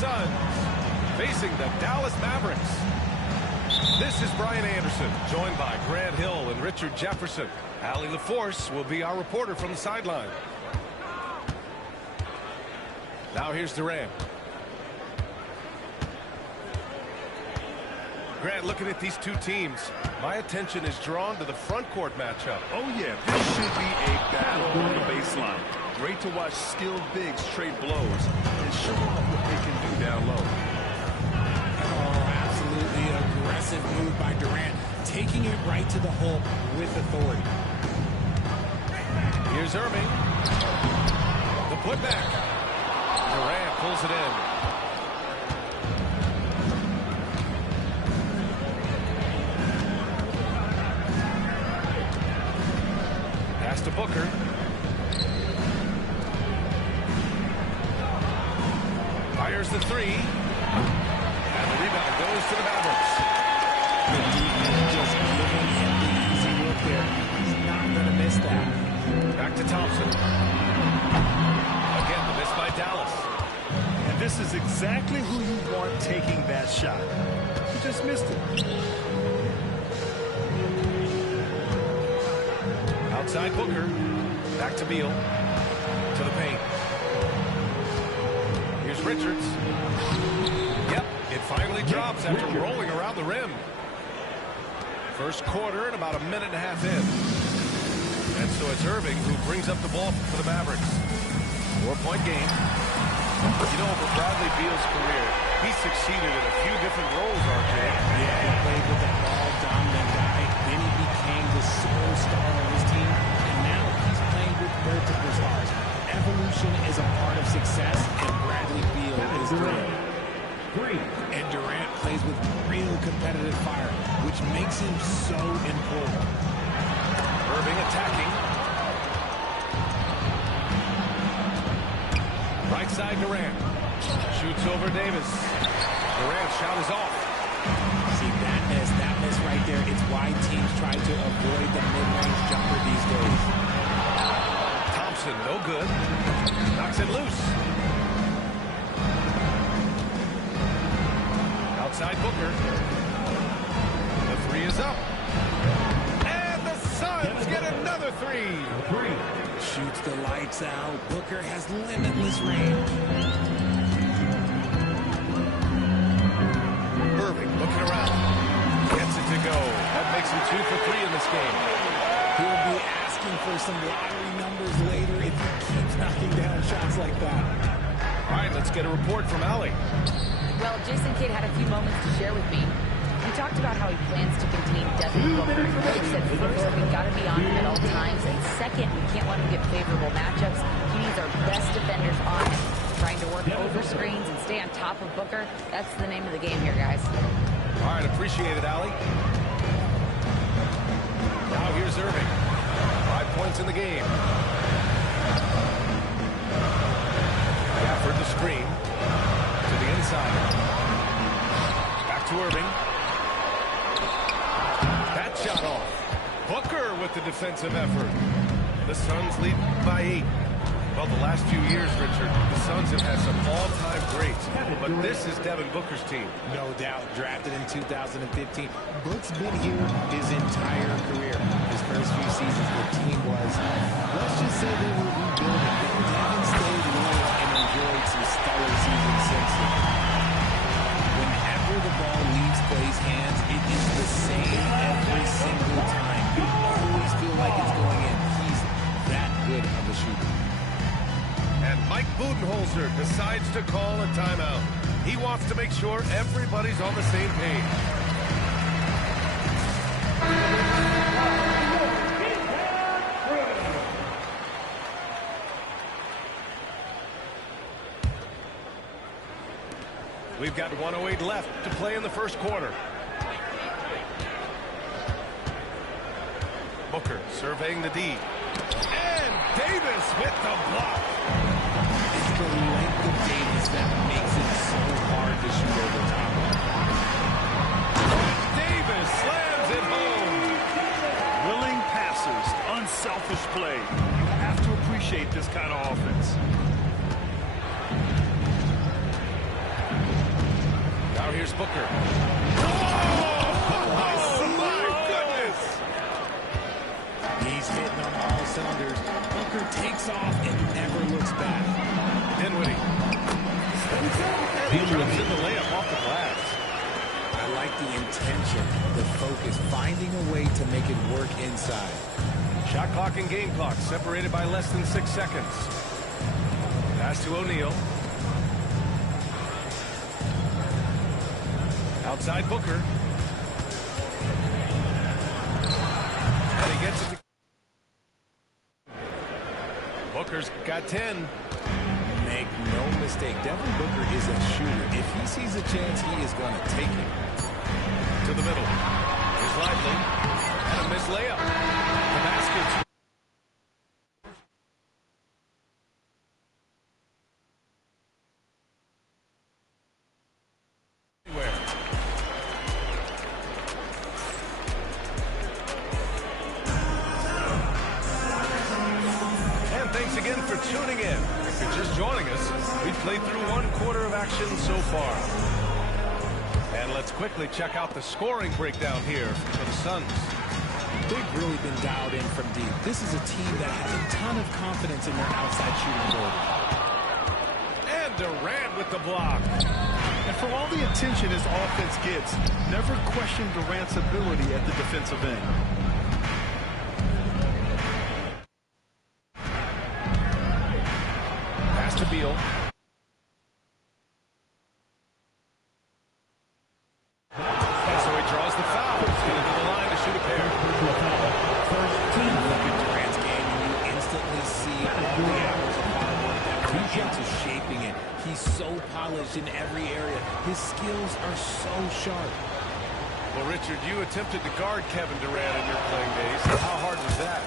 Suns facing the Dallas Mavericks. This is Brian Anderson, joined by Grant Hill and Richard Jefferson. Allie LaForce will be our reporter from the sideline. Now here's Durant. Grant, looking at these two teams, my attention is drawn to the front court matchup. Oh, yeah, this should be a battle on the baseline. Great to watch skilled bigs trade blows and show off what they can do down low. Oh, absolutely aggressive move by Durant, taking it right to the hole with authority. Here's Irving. The putback. Durant pulls it in. Pass to Booker. Fires the three. And the rebound goes to the Mavericks. The defense just giving him the easy look there. He's not going to miss that. Back to Thompson. Again, the miss by Dallas. And this is exactly who you want taking that shot. He just missed it. Outside Booker. Back to Beal. To the paint. Here's Richards. Yep, it finally drops after rolling around the rim. First quarter and about a minute and a half in. And so it's Irving who brings up the ball for the Mavericks. 4-point game. You know, over Bradley Beal's career, he succeeded in a few different roles, RJ. Yeah, he played with that ball-dominant guy. Then he became the sole star on his team. And now he's playing with multiple stars. Evolution is a part of success, and Bradley Beal is Durant. And Durant plays with real competitive fire, which makes him so important. Irving attacking. Right side Durant. Shoots over Davis. Durant's shot is off. See, that miss right there, it's why teams try to avoid the mid-range jumper these days. Thompson, no good. Knocks it loose. Outside Booker. The three is up. And the Suns get another three. Shoots the lights out. Booker has limitless range. Irving looking around. Gets it to go. That makes him 2 for 3 in this game. He'll be asking for some lottery numbers later if he keeps knocking down shots like that. All right, let's get a report from Allie. Well, Jason Kidd had a few moments to share with me. He talked about how he plans to contain Devin Booker. He said, first, we've got to be on him at all times. And second, we can't let him get favorable matchups. He needs our best defenders on him. Trying to work over screens and stay on top of Booker. That's the name of the game here, guys. All right, appreciate it, Allie. Now here's Irving. 5 points in the game. Gafford the screen. To the inside. Back to Irving. That shot off. Booker with the defensive effort. The Suns lead by 8. Well, the last few years, Richard, the Suns have had some all-time greats. But this is Devin Booker's team. No doubt. Drafted in 2015. Book's been here his entire career. His first few seasons, the team was, let's just say they were rebuilding. Devin stayed loyal and enjoyed some stellar seasons since then. Whenever the ball leaves Clay's hands, it is the same every single time. You always feel like it's going in. He's that good of a shooter. And Mike Budenholzer decides to call a timeout. He wants to make sure everybody's on the same page. We've got 1:08 left to play in the first quarter. Booker surveying the D. And Davis with the block. It's the length of Davis that makes it so hard to shoot over top of. Davis slams it home. Willing passes, unselfish play. You have to appreciate this kind of offense. Here's Booker. Oh, my goodness! He's hitting on all cylinders. Booker takes off and never looks back. Dinwiddie. And he drops in the layup off the glass. I like the intention, the focus, finding a way to make it work inside. Shot clock and game clock separated by less than 6 seconds. Pass to O'Neal. Outside Booker. And he gets it. Booker's got 10. Make no mistake, Devin Booker is a shooter. If he sees a chance, he is going to take it. To the middle. Here's Lively. And a missed layup. The basket. Thanks again for tuning in. If you're just joining us, we've played through 1 quarter of action so far. And let's quickly check out the scoring breakdown here for the Suns. They've really been dialed in from deep. This is a team that has a ton of confidence in their outside shooting ability. And Durant with the block. And for all the attention his offense gets, never question Durant's ability at the defensive end. To Beal. And so he draws the foul. He's going to the line to shoot a pair. Look at Durant's game, and you instantly see all the hours of hard work that went into shaping it. He's so polished in every area. His skills are so sharp. Well, Richard, you attempted to guard Kevin Durant in your playing days. How hard was that?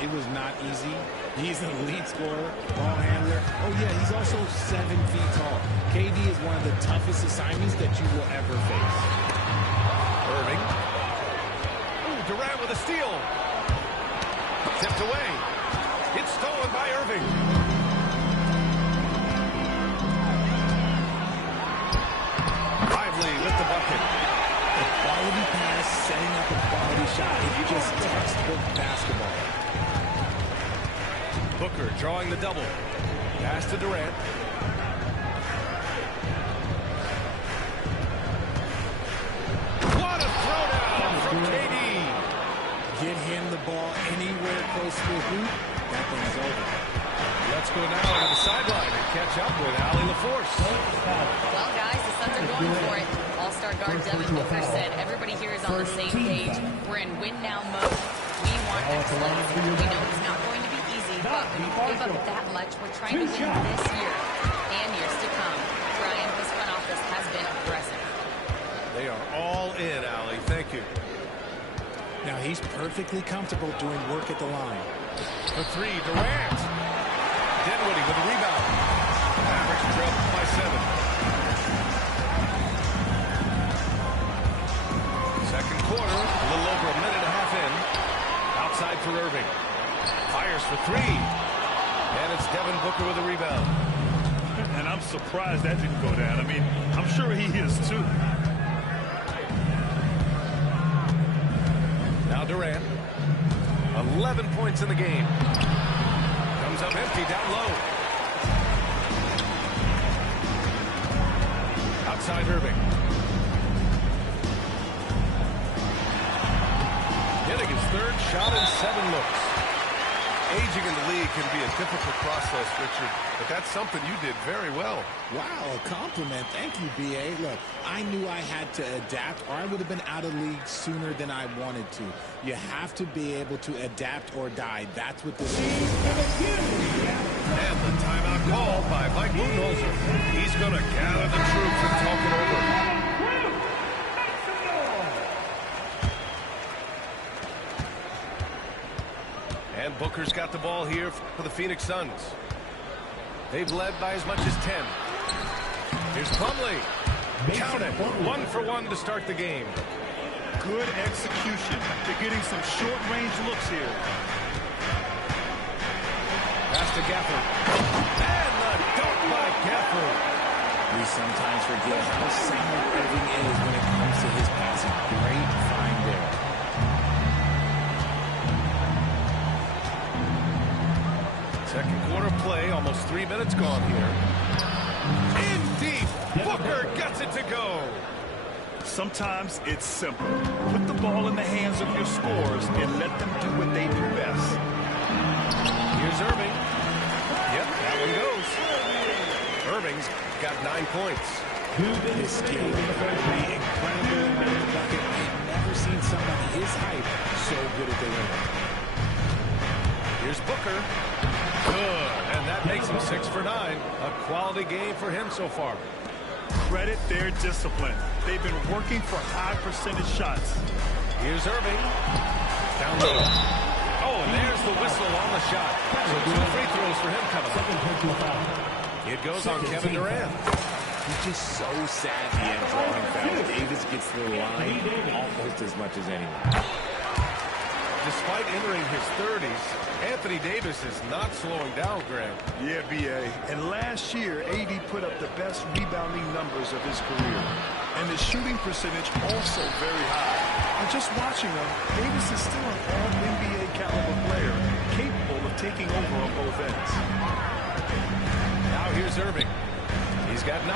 It was not easy. He's an elite scorer, ball handler. Oh, yeah, he's also 7 feet tall. KD is one of the toughest assignments that you will ever face. Irving. Ooh, Durant with a steal. Tipped away. It's stolen by Irving. Lively with the bucket. A quality pass, setting up a quality shot. It's just textbook basketball. Booker drawing the double. Pass to Durant. What a throwdown from KD. Get him the ball anywhere close to the hoop, that thing's over. Let's go now to the sideline and catch up with Allie LaForce. Well, guys, the Suns are going for it. All-star guard Devin Booker said everybody here is on the same page. We're in win-now mode. We want excellence. We know it's not going to be easy, but when you give up that much, we're trying to win this year and years to come. Brian, this front office has been aggressive. They are all in, Allie. Thank you. Now he's perfectly comfortable doing work at the line. For 3, Durant. Dinwiddie with the rebound. Mavericks trail by 7. Second quarter, a little over a minute and a half in. Outside for Irving. Fires for 3. And it's Devin Booker with a rebound. And I'm surprised that didn't go down. I mean, I'm sure he is too. Now Durant. 11 points in the game. Comes up empty down low. Outside Irving. Getting his 3rd shot in 7 looks. Aging in the league can be a difficult process, Richard, but that's something you did very well. Wow, a compliment. Thank you, B.A. Look, I knew I had to adapt or I would have been out of league sooner than I wanted to. You have to be able to adapt or die. That's what this is. And the timeout called by Mike Budenholzer. He's going to gather the troops and talk it over. And Booker's got the ball here for the Phoenix Suns. They've led by as much as 10. Here's Plumlee. Count it. 1 for 1 to start the game. Good execution. They're getting some short-range looks here. Pass to Gafford. And the dunk by Gafford. We sometimes forget how sound Irving is when it comes to his passing. Great find there. Second quarter play, almost 3 minutes gone here. In deep, Booker gets it to go. Sometimes it's simple. Put the ball in the hands of your scorers and let them do what they do best. Here's Irving. Yep, that one goes. Irving's got 9 points. This game could be incredible in the bucket. I've never seen somebody his height so good at the rim. Here's Booker. Good, and that makes him 6 for 9. A quality game for him so far. Credit their discipline. They've been working for high percentage shots. Here's Irving. Down low. Oh, and there's the whistle on the shot. So 2 free throws for him coming up. It goes on Kevin Durant. He's just so savvy at drawing fouls. Davis gets to the line almost as much as anyone. Despite entering his 30s, Anthony Davis is not slowing down, Graham. Yeah, B.A. And last year, AD put up the best rebounding numbers of his career. And his shooting percentage also very high. And just watching him, Davis is still an all-NBA caliber player, capable of taking over on both ends. Now here's Irving. He's got 9.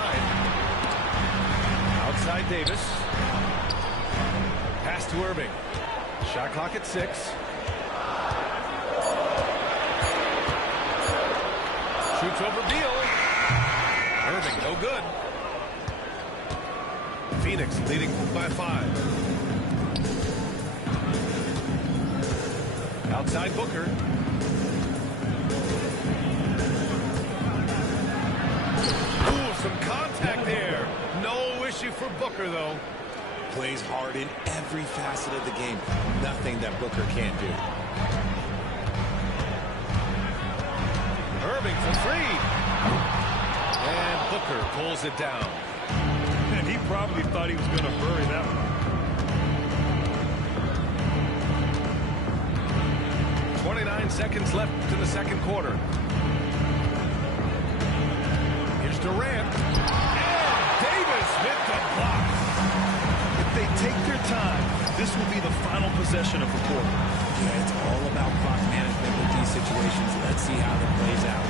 Outside Davis. Pass to Irving. Shot clock at 6. Shoots over Beal. Irving, no good. Phoenix leading by 5. Outside Booker. Ooh, some contact there. No issue for Booker, though. Plays hard in every facet of the game. Nothing that Booker can't do. Irving for 3. And Booker pulls it down. And he probably thought he was going to bury that one. 29 seconds left in the second quarter. Here's Durant. And Davis hit the block. If they take their time, this will be the final possession of the quarter. Yeah, it's all about clock management with these situations. Let's see how that plays out.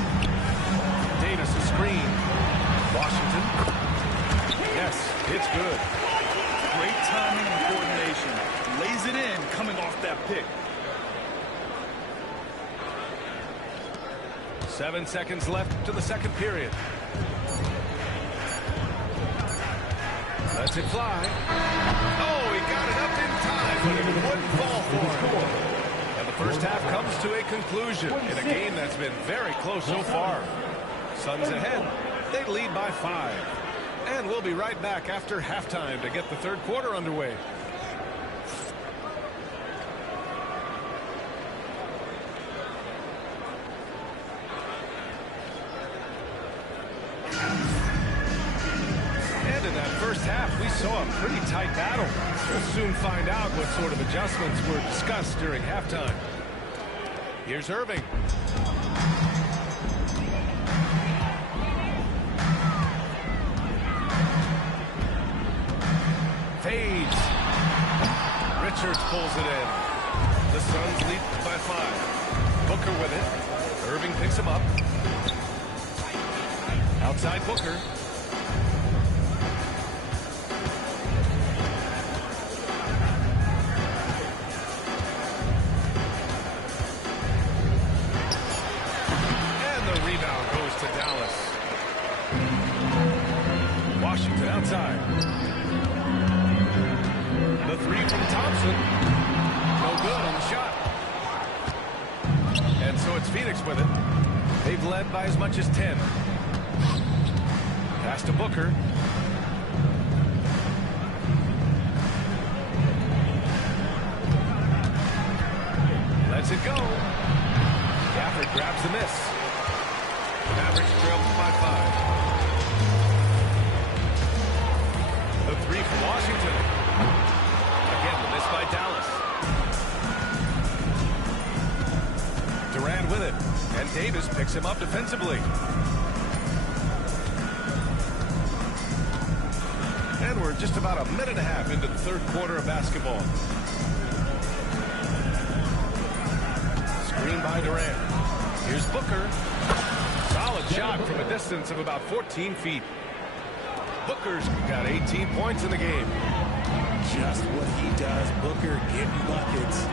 Davis a screen. Washington. Yes, it's good. Great timing and coordination. Lays it in coming off that pick. 7 seconds left to the second period. Lets it fly. Oh, he got it up in time, but it wouldn't fall for him. And the first half comes to a conclusion in a game that's been very close so far. Suns ahead. They lead by 5. And we'll be right back after halftime to get the third quarter underway. First half, we saw a pretty tight battle. We'll soon find out what sort of adjustments were discussed during halftime. Here's Irving. Fades. Richards pulls it in. The Suns lead by 5. Booker with it. Irving picks him up. Outside Booker. Washington outside. The 3 from Thompson. No good on the shot. And so it's Phoenix with it. They've led by as much as 10. Pass to Booker. Lets it go. Gafford grabs the miss. Mavericks trail by 5. The 3 from Washington. Again, the miss by Dallas. Durant with it. And Davis picks him up defensively. just about a minute and a half into the third quarter of basketball. Screen by Durant. Here's Booker. Solid shot from a distance of about 14 feet. Booker's got 18 points in the game. Just what he does. Booker getting buckets.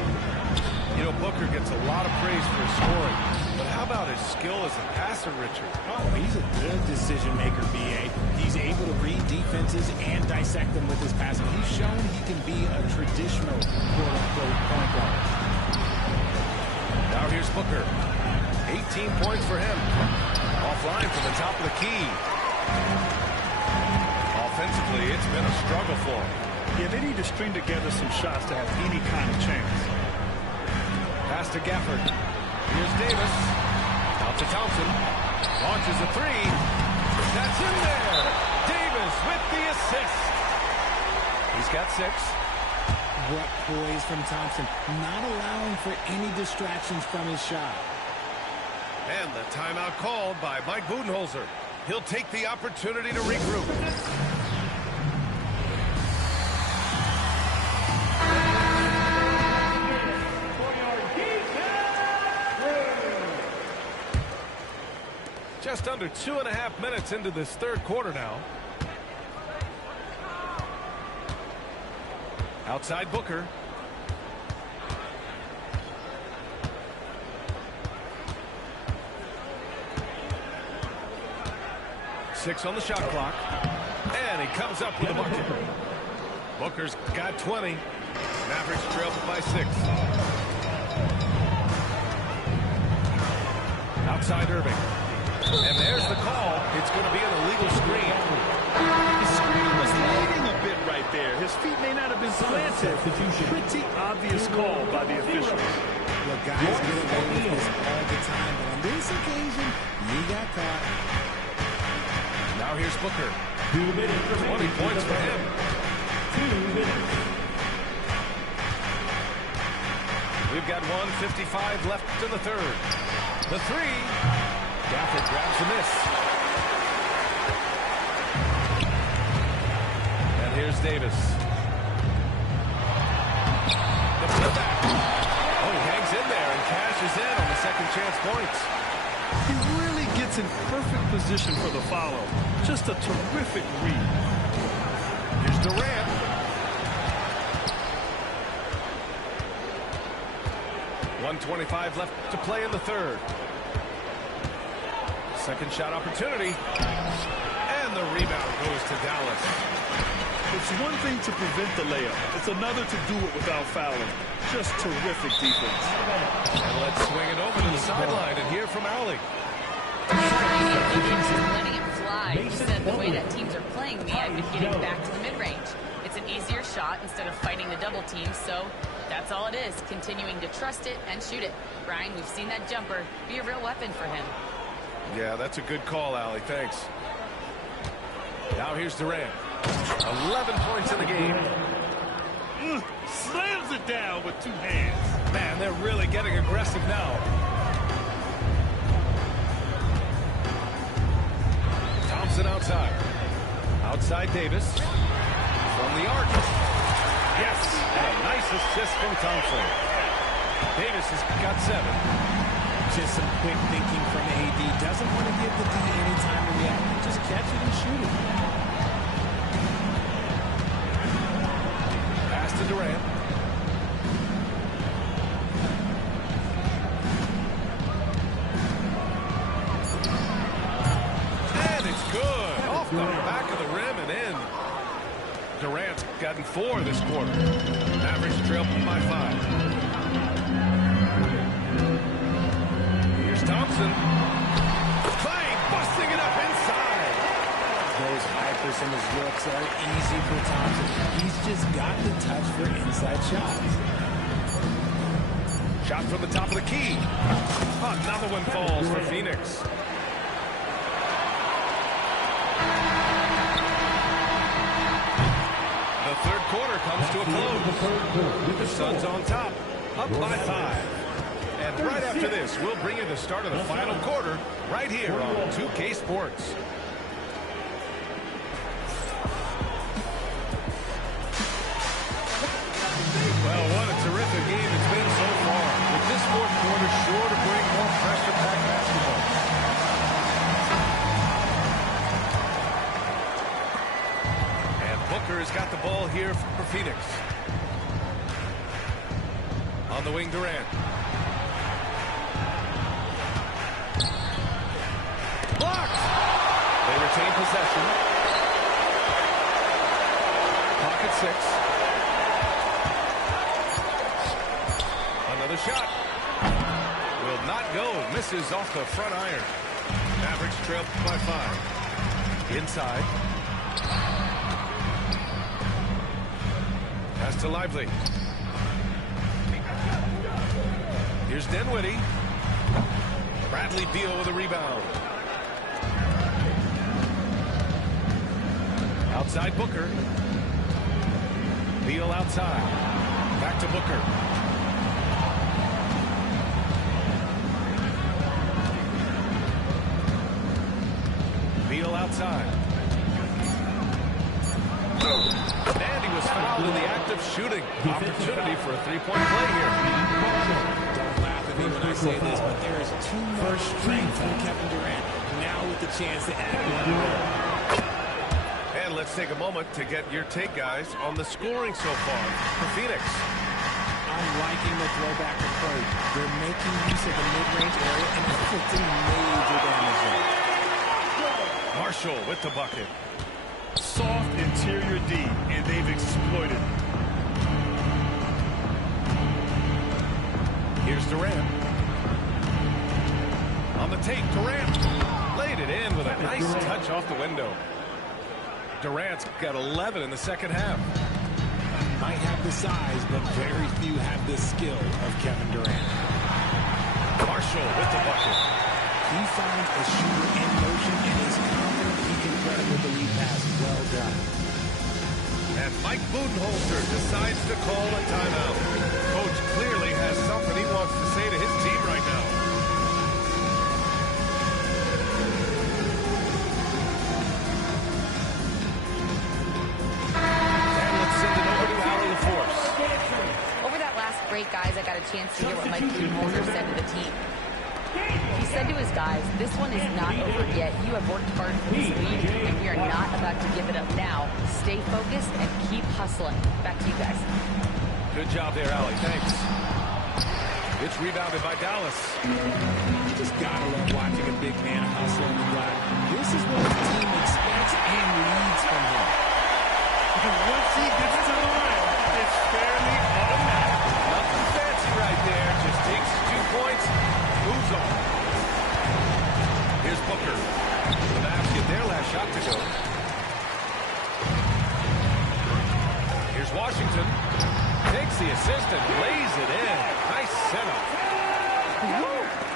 You know, Booker gets a lot of praise for his scoring, but how about his skill as a passer, Richard? Oh, he's a good decision maker, B.A. He's able to read defenses and dissect them with his passing. He's shown he can be a traditional quote-unquote point guard. Now here's Booker. 18 points for him. Offline from the top of the key. Offensively, it's been a struggle for him. Yeah, they need to string together some shots to have any kind of chance. Pass to Gafford. Here's Davis. Out to Thompson. Launches a three. That's in there. Davis with the assist. He's got 6. What poise from Thompson. Not allowing for any distractions from his shot. And the timeout called by Mike Budenholzer. He'll take the opportunity to regroup. Just under 2.5 minutes into this third quarter now. Outside Booker. Six on the shot clock. And he comes up with a bucket. Booker's got 20. Mavericks trail by 6. Outside Irving. And there's the call. It's going to be an illegal screen. His screen was lagging a bit right there. His feet may not have been planted. Pretty obvious call by the official. Look, guys get away with this all the time, but on this occasion, he got caught. Now here's Booker. 20 points for him. 2 minutes. We've got 1:55 left to the third. The three. Gafford grabs the miss. And here's Davis. The putback. Oh, he hangs in there and cashes in on the second chance points. He really gets in perfect position for the follow. Just a terrific read. Here's Durant. .125 left to play in the third. Second shot opportunity. And the rebound goes to Dallas. It's one thing to prevent the layup. It's another to do it without fouling. Just terrific defense. And let's swing it over to the sideline and hear from Allie. He's letting it fly. He said the way that teams are playing me, I've been getting back to the mid-range. It's an easier shot instead of fighting the double team, so that's all it is, continuing to trust it and shoot it. Brian, we've seen that jumper be a real weapon for him. Yeah, that's a good call, Allie. Thanks. Now here's Durant. 11 points in the game. Slams it down with 2 hands. Man, they're really getting aggressive now. Thompson outside. Outside Davis. From the arc. Yes, and a nice assist from Thompson. Davis has got 7. Just some quick thinking from AD. Doesn't want to give the D any time to react. Just catch it and shoot it. Pass to Durant. And it's good. Off the back of the rim and in. Durant's gotten 4 this quarter. Mavericks trail by 5. Thompson. Clay busting it up inside. Those high percentage looks are easy for Thompson. He's just got the touch for inside shots. Shot from the top of the key. Another one falls for Phoenix. The third quarter comes to a close. The Suns on top, up by 5. And right after this, we'll bring you the start of the final quarter right here on 2K Sports. Booker has got the ball here for Phoenix. On the wing, Durant. Blocked! They retain possession. Pocket 6. Another shot. Will not go. Misses off the front iron. Mavericks trail by 5. Inside. Pass to Lively. Here's Dinwiddie. Bradley Beal with a rebound. Outside Booker. Beal outside. Back to Booker. Beal outside. And he was fouled in the act of shooting. Opportunity for a three-point play here. Don't laugh at me when I say this, but there is too much strength from Kevin Durant. Now with the chance to add one more. And let's take a moment to get your take, guys, on the scoring so far for Phoenix. I'm liking the throwback approach. They're making use of the mid-range area and inflicting major damage there. Marshall with the bucket. Soft interior D, and they've exploited. Here's Durant. On the tape, Durant laid it in with a nice touch off the window. Durant's got 11 in the second half. Might have the size, but very few have the skill of Kevin Durant. Marshall with the bucket. He finds a shooter in motion and is confident he can credit with the lead pass. Well done. And Mike Budenholzer decides to call a timeout. Coach clearly has something he wants to say to his team right now. And let's send it over to Allie LaForce. Over that last break, guys, I got a chance to hear what Mike Budenholzer said to the team. He said to his guys, this one is not over yet. You have worked hard for this lead, and we are not about to give it up now. Stay focused and keep hustling. Back to you guys. Good job there, Allie. Thanks. It's rebounded by Dallas. You just gotta love watching a big man hustle in the block. This is what the team expects and needs from him. And once he gets to the line, it's fairly automatic. Nothing fancy right there. Just takes 2 points, moves on. Here's Booker. The Mavs get their last shot to go. Here's Washington. Takes the assist and lays it in. Nice setup.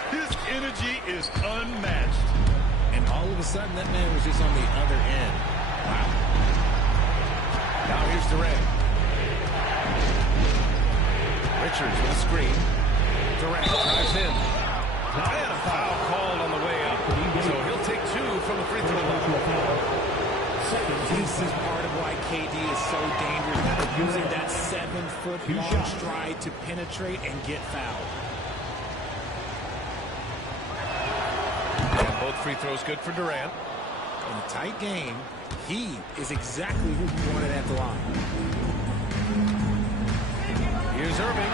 His energy is unmatched. And all of a sudden, that man was just on the other end. Wow. Now here's Durant. Richards with a screen. Durant drives in. And a foul called on the way up. So he'll take 2 from the free throw line. This is part of why KD is so dangerous, using that 7-foot-long stride to penetrate and get fouled. And both free throws good for Durant. In a tight game, he is exactly who you wanted at the line. Here's Irving.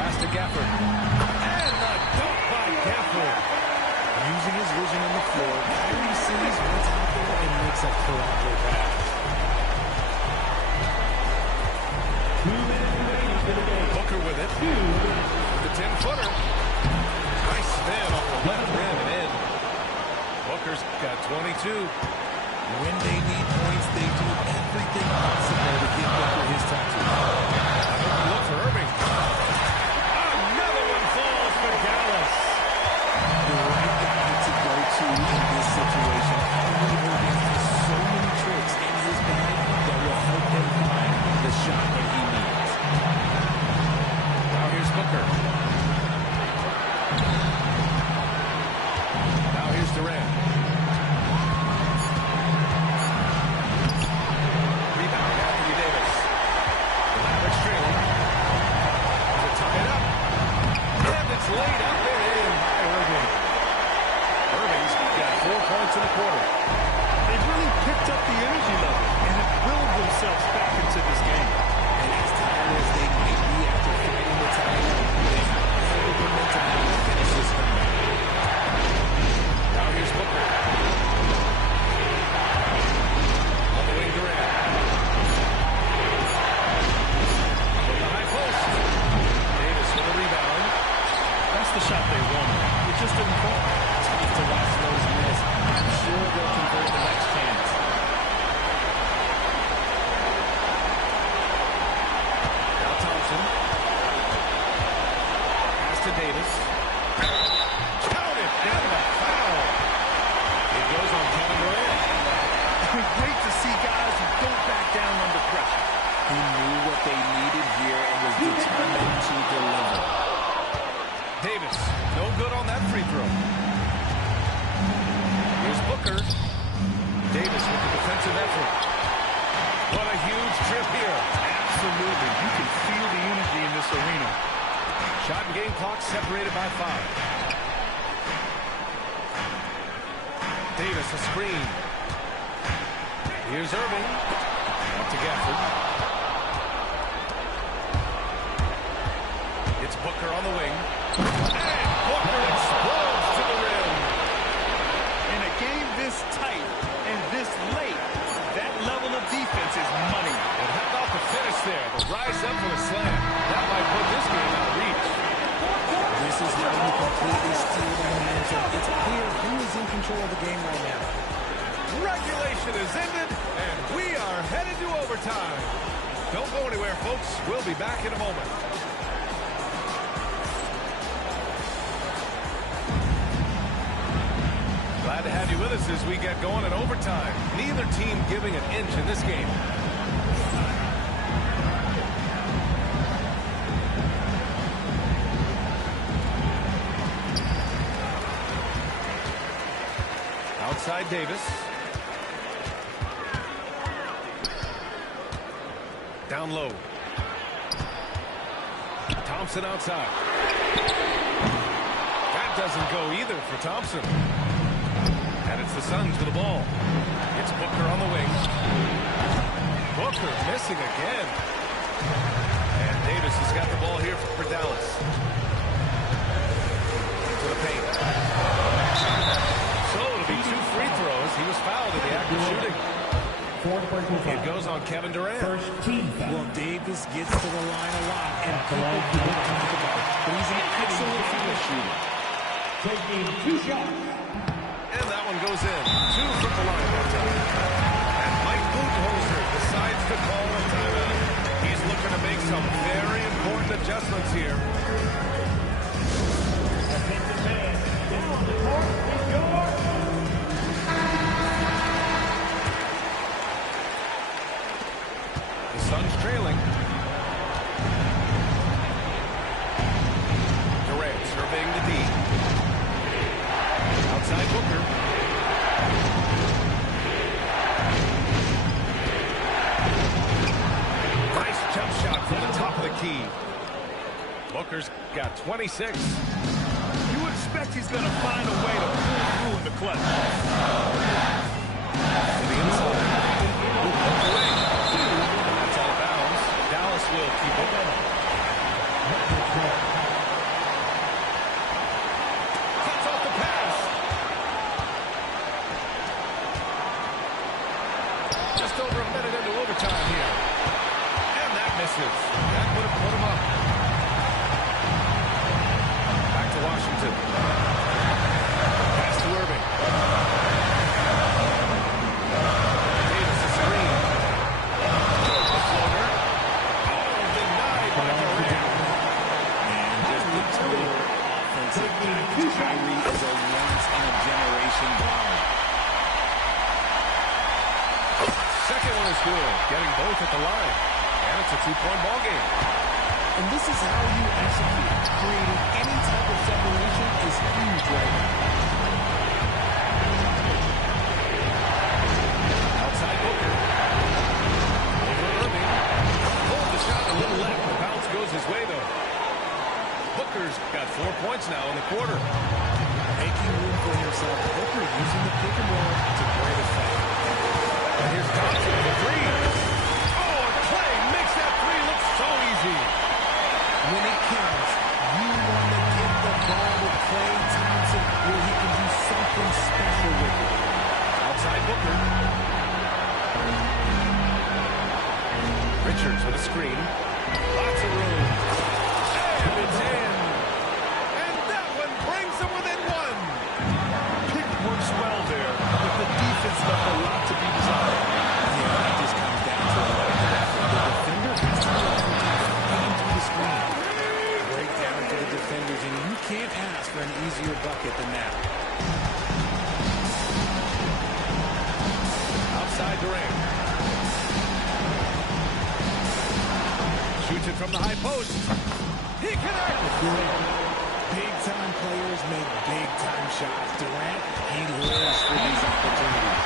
Pass to Gafford. And the dunk by Gafford. Using his vision on the floor, Kyrie sees what's out there and makes a collateral pass. Booker with it. The 10-footer. Nice spin off the left rim and in. Booker's got 22. When they need points, they do everything possible to get Booker his touches. Look for Irving. Another one falls for Dallas. The right guy to go to in this situation. Kyrie Irving has so many tricks in his bag that will help him find the shot that he needs. Now here's Booker. Now here's Durant. defensive effort. What a huge trip here. Absolutely. You can feel the energy in this arena. Shot and game clock separated by 5. Davis, a screen. Here's Irving. Up to Gafford. It's Booker on the wing. And Booker explodes to the rim. In a game this tight and this late, that level of defense is money. And how about the finish there? The rise up for the slam. That might put this game out of reach. This is how you completely steal the momentum. It's clear who is in control of the game right now. Regulation is ended, and we are headed to overtime. Don't go anywhere, folks. We'll be back in a moment. Glad to have you with us as we get going in overtime. Neither team giving an inch in this game. Outside Davis. Down low. Thompson outside. That doesn't go either for Thompson. And it's the Suns with the ball. It's Booker on the wing. Booker missing again. And Davis has got the ball here for Dallas. To the paint. So it'll be 2 free throws. He was fouled in the act of shooting. It goes on Kevin Durant. First team foul. Well, Davis gets to the line a lot, and people don't talk about it. But he's an excellent free shooter. Taking 2 shots. And that one goes in. 2 from the line that time. And Mike Budenholzer decides to call a timeout. He's looking to make some very important adjustments here. Offensive man down on the court is yours. The Suns trailing. Durant surveying the D. Outside Booker. Nice jump shot from the top of the key. Booker's got 26. You would expect he's going to find a way to pull through in the clutch. To the inside. Away. And that's out of bounds. Dallas will keep it. Cuts off the pass. Just over a minute into overtime here. And that misses. That would have put him up. Back to Washington. Pass to Irving. Davis a screen. The floater. Oh, denied by Durant. And just the total offensive package. Kyrie is a once-in-a-generation guard. Second one is good. Getting both at the line. And it's a 2-point ball game. And this is how you execute. Creating any type of separation is huge right now. Outside Booker. Over Irving. Pulled the shot a little left. The bounce goes his way, though. Booker's got 4 points now in the quarter. Making room for himself. Booker using the pick and roll to great effect. And here's Thompson for 3. Oh, and Clay makes that 3 look so easy. When it counts, you want to give the ball to Klay Thompson where he can do something special with it. Outside Booker. Richards with a screen. Lots of room. And it's in. And that one brings them within 1. Pick works well there, but the defense left a lot to be desired. Yeah, it just comes down to a lot of effort. The defender has to be able to pain through the screen. Break down to the defenders, and you can't ask for an easier bucket than that. Outside Durant. Shoots it from the high post. He connects. Big-time players make big-time shots. Durant, he lives for these opportunities.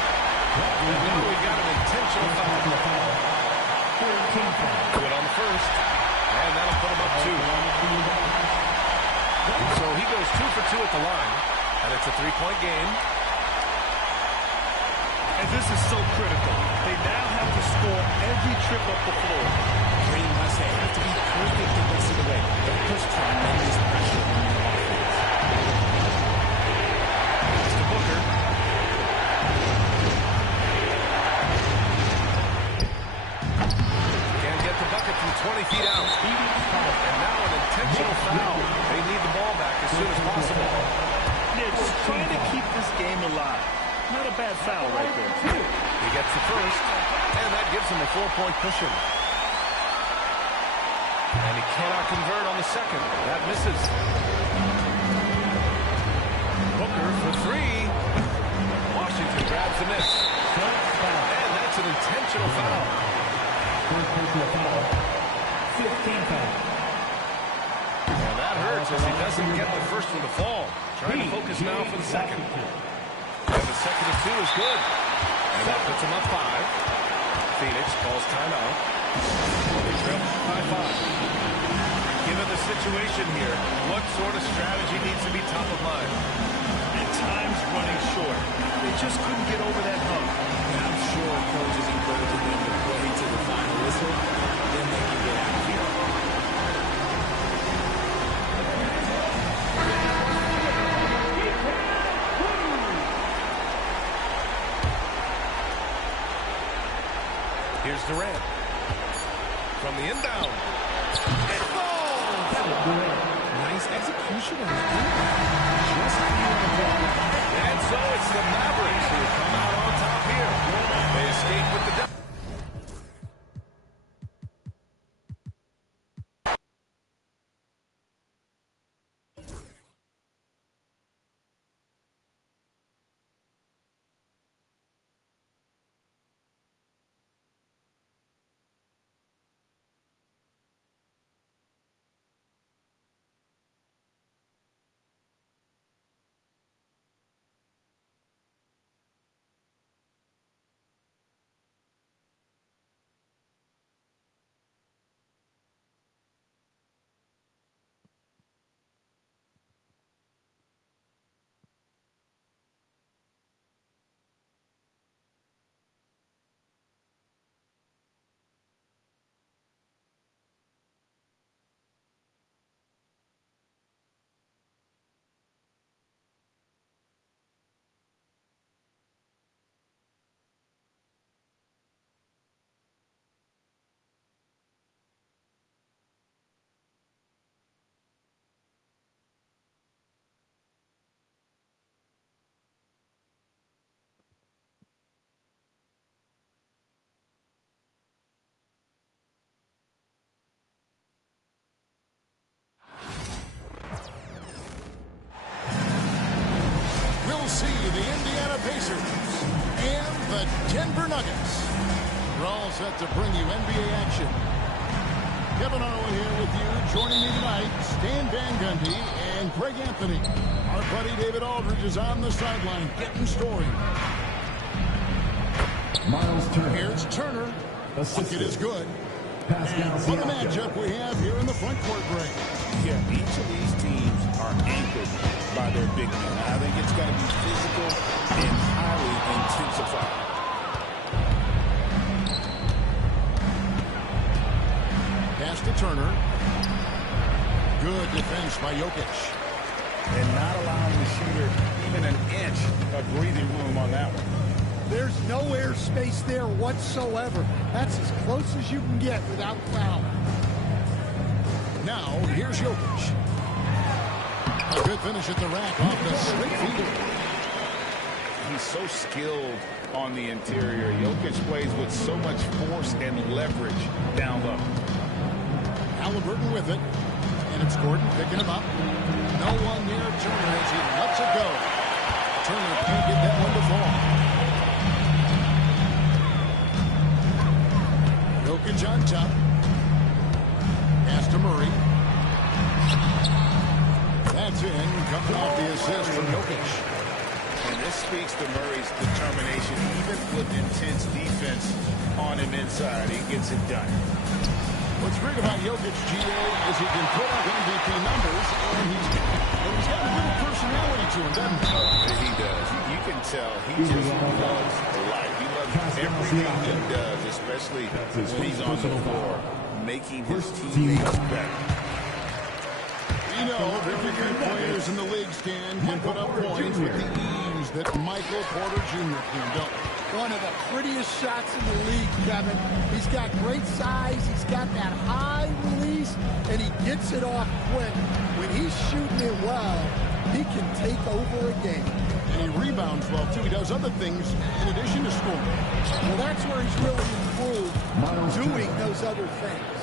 And now we've got an intentional foul. Good on the first. And that'll put him up 2. So he goes 2 for 2 at the line. And it's a 3-point game. And this is so critical. They now have to score every trip up the floor. Green must have to be perfect the rest of the way. Don't push tremendous pressure on your offense. It's to Booker. Can't get the bucket from 20 feet out. And now an intentional foul. They need the ball back as soon as possible. Knicks trying to keep this game alive. Not a bad foul right there. He gets the first, and that gives him a 4-point cushion. And he cannot convert on the second. That misses. Booker for 3. Washington grabs the miss. And that's an intentional foul. 15 foul. And that hurts as he doesn't get the first one to fall. Trying to focus now for the second. And the second of 2 is good. And that puts him up 5. Phoenix calls timeout. They trail by 5. Given the situation here, what sort of strategy needs to be top of mind? And time's running short. They just couldn't get over that hump. And I'm sure coaches encouraging them to play to the final whistle. Then they can get out of here. Here's Durant. From the inbound. It falls! Nice execution on the inbound. Just how you want to draw the line. And so it's the Mavericks who come out on top here. They escape with the See the Indiana Pacers and the Denver Nuggets. We're all set to bring you NBA action. Kevin Harlan here with you. Joining me tonight, Stan Van Gundy and Greg Anthony. Our buddy David Aldridge is on the sideline getting story. Miles Turner. Here's Turner. Bucket is good. Pascal And what a matchup we have here in the front court break. Yeah, each of these teams are anchored by their big men. I think it's going to be physical and highly intensified. Pass to Turner. Good defense by Jokic. And not allowing the shooter even an inch of breathing room on that one. There's no air space there whatsoever. That's as close as you can get without foul. Now, here's Jokic. A good finish at the rack off the straight feeder. He's so skilled on the interior. Jokic plays with so much force and leverage down low. Halliburton with it. And it's Gordon picking him up. No one near Turner as he lets it go. Turner can't get that one to fall. Jokic on top. Pass to Murray. That's in. Coming off the assist from Jokic. And this speaks to Murray's determination. Even with intense defense on him inside, he gets it done. What's great about Jokic, GA, is he can put up MVP numbers, and he's got a little personality to him, doesn't he? He does. You can tell he just loves life. He loves everything he does, especially when he's on the floor, making his teammates better. You know, very good players in the league, Stan, can put up points with the ease that Michael Porter Jr. can dunk. One of the prettiest shots in the league, Kevin. He's got great size. He's got that high release, and he gets it off quick. When he's shooting it well, he can take over a game. And he rebounds well, too. He does other things in addition to scoring. Well, that's where he's really improved, doing those other things.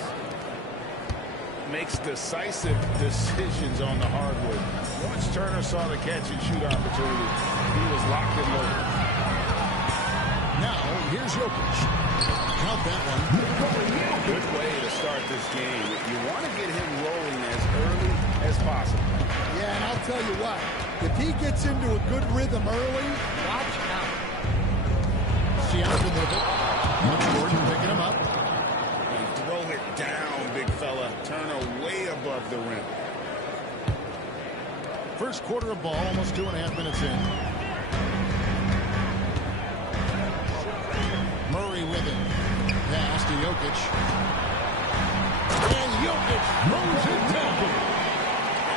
Makes decisive decisions on the hardwood. Once Turner saw the catch-and-shoot opportunity, he was locked and loaded. Now, here's Jokic. Count that one. Good way to start this game. You want to get him rolling as early as possible. Yeah, and I'll tell you what, if he gets into a good rhythm early, watch out. Siakam with it. Jordan picking him up. And throw it down, big fella. Turner way above the rim. First quarter of ball, almost 2.5 minutes in. Murray with it. Pass to Jokic. And Jokic throws it down.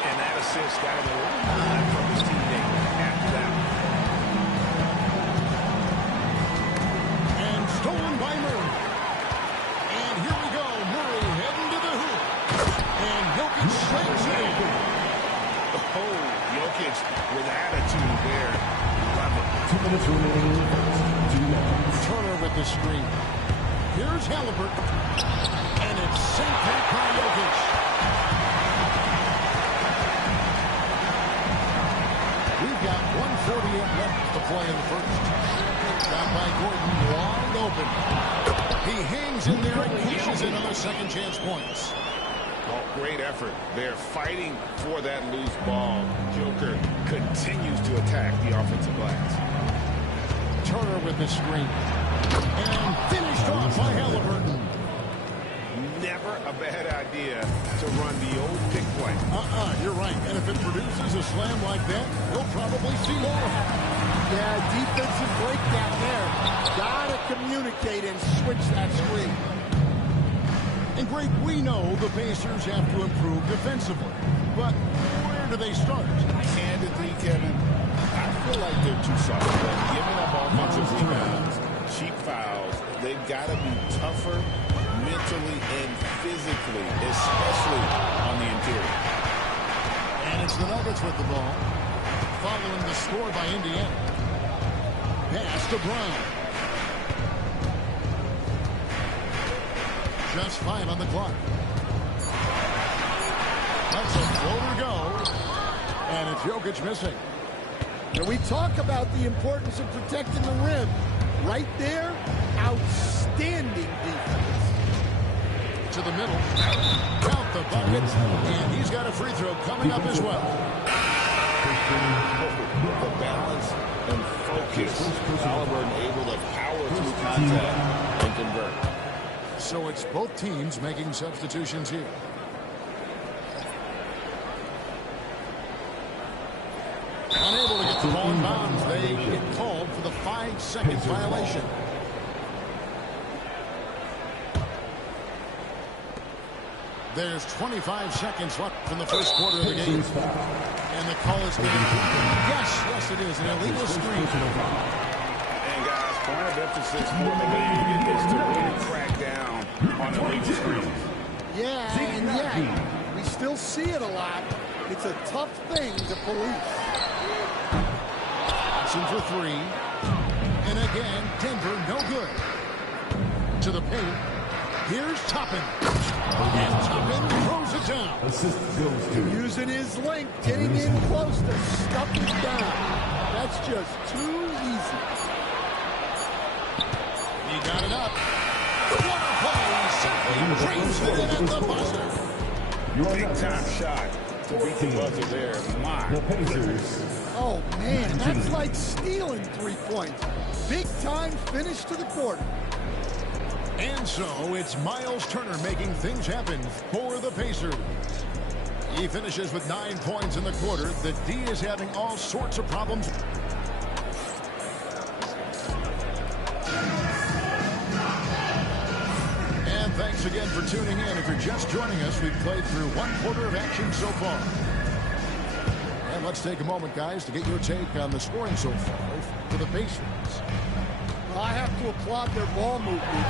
And that assist got him a little nod from his teammate after that. And stolen by Murray. And here we go. Murray heading to the hoop. And Jokic strikes it in. Oh, Jokic with attitude there. Love it. 2 minutes remaining. Turner with the screen. Here's Halliburton. And it's sent back by Jokic. We've got 1:48 left to play in the first. Got by Gordon, wide open. He hangs in there and pushes another second chance points. Well, great effort. They're fighting for that loose ball. Joker continues to attack the offensive glass. Turner with the screen. And finished off by Halliburton. Never a bad idea to run the old pick play. You're right. And if it produces a slam like that, we'll probably see more of it. Yeah, defensive breakdown there. Gotta communicate and switch that screen. And great, we know the Pacers have to improve defensively. But where do they start? Candidly, Kevin, I feel like they're too soft. They're giving up offensive rebounds, cheap fouls. They've got to be tougher mentally and physically, especially on the interior. And it's the Nuggets with the ball, following the score by Indiana. Pass to Brown. Just 5 on the clock. That's a floater go. And it's Jokic missing. And we talk about the importance of protecting the rim. Right there, outstanding defense. To the middle. Count the bucket. And he's got a free throw coming up as well. The balance and focus. Halliburton able to power through contact and convert. So it's both teams making substitutions here. Unable to get the ball in bounds. They get called for the 5-second violation. There's 25 seconds left in the first quarter of the game. And the call is good. Yes, it is. An illegal screen. And guys, point of emphasis for the league is to really crack down on illegal screens. Yeah, and yet, we still see it a lot. It's a tough thing to police. Johnson for 3. And again, Denver no good. To the paint. Here's Toppin. And Toppin throws it down. Assist goes to using his length, getting in close to stuff it down. That's just too easy. He got it up. What a play. Simply drains it in at the buzzer. Big time shot to beat the buzzer there. My. the Pacers. Oh, man, that's like stealing 3 points. Big-time finish to the quarter. And so it's Miles Turner making things happen for the Pacers. He finishes with 9 points in the quarter. The D is having all sorts of problems. And thanks again for tuning in. If you're just joining us, we've played through 1 quarter of action so far. And let's take a moment, guys, to get your take on the scoring so far for the Pacers. Well, I have to applaud their ball movement.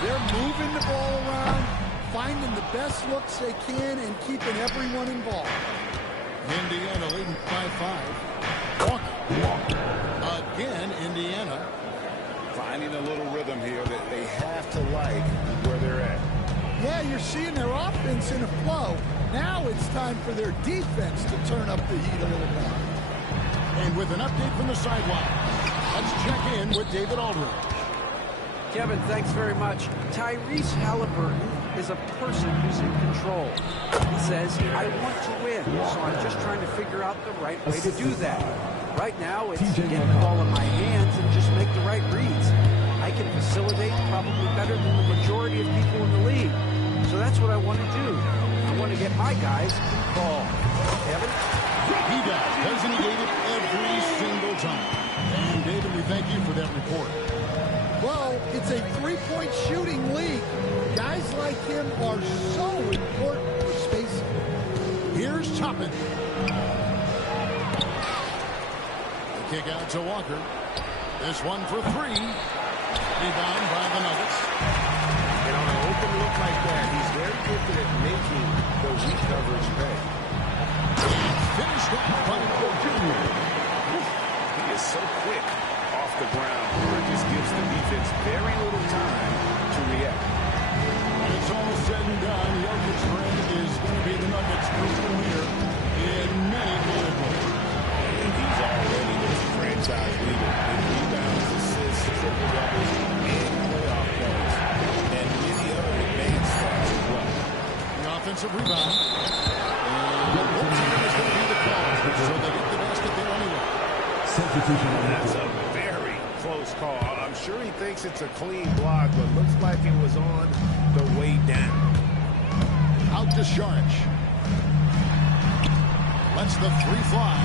They're moving the ball around, finding the best looks they can, and keeping everyone involved. Indiana leading by 5. Walker. Again, Indiana. Finding a little rhythm here that they have to like where they're at. Yeah, you're seeing their offense in a flow. Now it's time for their defense to turn up the heat a little bit. And with an update from the sideline, let's check in with David Aldridge. Kevin, thanks very much. Tyrese Halliburton is a person who's in control. He says, I want to win, so I'm just trying to figure out the right way to do that. Right now, it's get the ball in my hands and just make the right reads. I can facilitate probably better than the majority of people in the league. So that's what I want to do. I want to get my guys involved. Kevin? He doesn't he it every single time. And David, we thank you for that report. Well, it's a 3-point shooting league. Guys like him are so important for spacing. Here's Toppin. The kick out to Walker. This one for 3. Rebound by the Nuggets. And on an open look like that, he's very gifted at making the weak coverage pay. Finished off by Paul Jr. He is so quick off the ground. It just gives the defense very little time to react. When it's all said and done, Jokic's ring is going to be the Nuggets' first win here in many quarters. And he's already the franchise leader in rebounds, assists, triple doubles, and playoff points, and many other advanced stats as well. The offensive rebound. And the goaltender is going to be the call, so they get the basket there anyway. That's a very close call. I'm sure he thinks it's a clean block, but looks like it was on the way down. Out to Saric. Lets the 3 fly.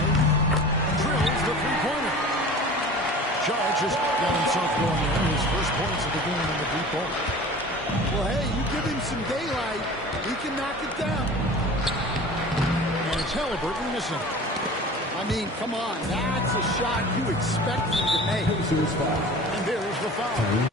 Drills the 3-pointer. Saric has got himself going there. His first points of the game in the deep ball. Well, hey, you give him some daylight, he can knock it down. And it's Halliburton missing. I mean, come on, that's a shot you expect him to make. And there's the foul.